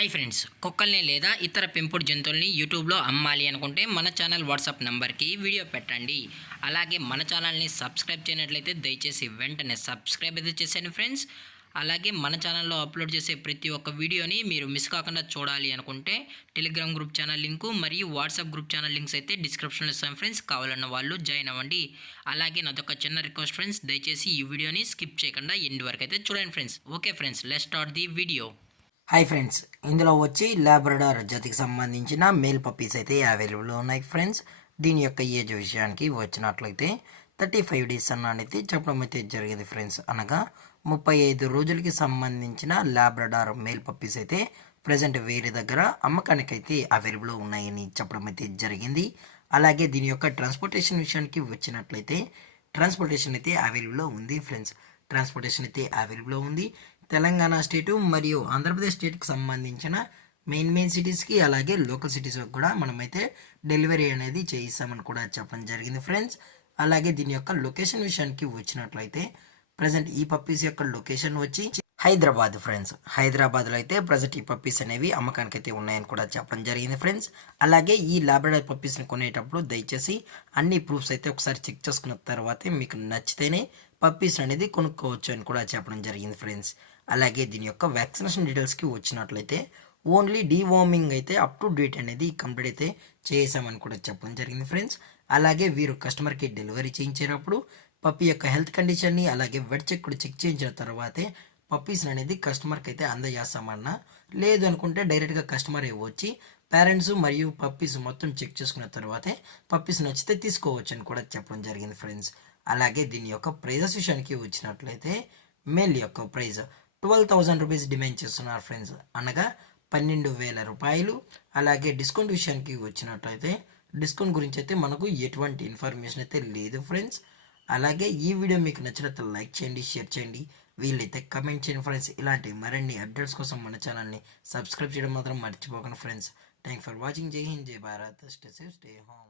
Hi friends, కుక్కల్ని లేదా ఇతర పెంపుడు జంతువుల్ని యూట్యూబ్లో అమ్మాలి అనుకుంటే మన ఛానల్ వాట్సాప్ నెంబర్కి వీడియో పెట్టండి. అలాగే మన ఛానల్ని సబ్స్క్రైబ్ చేయనట్లయితే దయచేసి వెంటనే సబ్స్క్రైబ్ అయితే చేసేయండి ఫ్రెండ్స్. అలాగే మన ఛానల్లో అప్లోడ్ చేసే ప్రతి ఒక్క వీడియోని మీరు మిస్ కాకుండా చూడాలి అనుకుంటే టెలిగ్రామ్ గ్రూప్ ఛానల్ లింకు మరియు వాట్సాప్ గ్రూప్ ఛానల్ లింక్స్ అయితే డిస్క్రిప్షన్లో ఇస్తాం ఫ్రెండ్స్. కావాలన్న వాళ్ళు జాయిన్ అవ్వండి. అలాగే నాదొక చిన్న రిక్వెస్ట్ ఫ్రెండ్స్, దయచేసి ఈ వీడియోని స్కిప్ చేయకుండా ఎండ్ వరకు అయితే చూడండి friends. Okay friends, let's start the video. Hi friends, ఇందులో వచ్చి లాబ్రడార్ జాతికి సంబంధించిన మేల్ పప్పీస్ అయితే అవైలబుల్ ఉన్నాయి ఫ్రెండ్స్. దీని యొక్క ఏజ్ విషయానికి వచ్చినట్లయితే 35 డేస్ అన్నది చెప్పడం అయితే జరిగింది ఫ్రెండ్స్. అనగా 35 రోజులకి సంబంధించిన లాబ్రడార్ మేల్ పప్పీస్ అయితే ప్రజెంట్ వేరే దగ్గర అమ్మకానికి అయితే అవైలబుల్ ఉన్నాయని చెప్పడం అయితే జరిగింది. అలాగే దీని యొక్క ట్రాన్స్పోర్టేషన్ విషయానికి వచ్చినట్లయితే ట్రాన్స్పోర్టేషన్ అయితే అవైలబుల్ ఉంది ఫ్రెండ్స్. ట్రాన్స్పోర్టేషన్ అయితే అవైలబుల్ ఉంది. తెలంగాణ స్టేటు మరియు ఆంధ్రప్రదేశ్ స్టేట్కి సంబంధించిన మెయిన్ సిటీస్కి అలాగే లోకల్ సిటీస్కి కూడా మనమైతే డెలివరీ అనేది చేయిస్తామని కూడా చెప్పడం జరిగింది ఫ్రెండ్స్. అలాగే దీని యొక్క లొకేషన్ విషయానికి వచ్చినట్లయితే ప్రజెంట్ ఈ పప్పీస్ యొక్క లొకేషన్ వచ్చి హైదరాబాద్ ఫ్రెండ్స్. హైదరాబాద్లో అయితే ప్రజెంట్ ఈ పప్పీస్ అనేవి అమ్మకానికి అయితే ఉన్నాయని కూడా చెప్పడం జరిగింది ఫ్రెండ్స్. అలాగే ఈ లాబ్రడార్ పప్పీస్ని కొనేటప్పుడు దయచేసి అన్ని ప్రూఫ్స్ అయితే ఒకసారి చెక్ చేసుకున్న తర్వాతే మీకు నచ్చితేనే పప్పీస్ అనేది కొనుక్కోవచ్చు అని కూడా చెప్పడం జరిగింది ఫ్రెండ్స్. అలాగే దీని యొక్క వ్యాక్సినేషన్ డీటెయిల్స్కి వచ్చినట్లయితే ఓన్లీ డీవార్మింగ్ అయితే అప్ టు డేట్ అనేది కంప్లీట్ అయితే చేసామని కూడా చెప్పడం జరిగింది ఫ్రెండ్స్. అలాగే వీరు కస్టమర్కి డెలివరీ చేయించేటప్పుడు పప్పీ యొక్క హెల్త్ కండిషన్ని అలాగే వెట్ చెక్ కూడా చెక్ చేయించిన తర్వాతే పప్పీస్ అనేది కస్టమర్కి అయితే అందజేస్తామన్నా, లేదు అనుకుంటే డైరెక్ట్గా కస్టమర్ వచ్చి పేరెంట్స్ మరియు పప్పీస్ మొత్తం చెక్ చేసుకున్న తర్వాతే పప్పీస్ నచ్చితే తీసుకోవచ్చు అని కూడా చెప్పడం జరిగింది ఫ్రెండ్స్. అలాగే దీని యొక్క ప్రైజెస్ విషయానికి వచ్చినట్లయితే మేల్ యొక్క ప్రైజ్ 12,000 రూపీస్ డిమాండ్ చేస్తున్నారు ఫ్రెండ్స్. అనగా 12,000 రూపాయలు. అలాగే డిస్కౌంట్ విషయానికి వచ్చినట్లయితే డిస్కౌంట్ గురించి అయితే మనకు ఎటువంటి ఇన్ఫర్మేషన్ అయితే లేదు ఫ్రెండ్స్. అలాగే ఈ వీడియో మీకు నచ్చినట్లయితే లైక్ చేయండి, షేర్ చేయండి, వీళ్ళైతే కమెంట్ చేయండి ఫ్రెండ్స్. ఇలాంటి మరిన్ని అప్డేట్స్ కోసం మన ఛానల్ని సబ్స్క్రైబ్ చేయడం మాత్రం మర్చిపోకండి ఫ్రెండ్స్. Thank for watching. జై హింద్, జై Bharat, stay safe, stay home.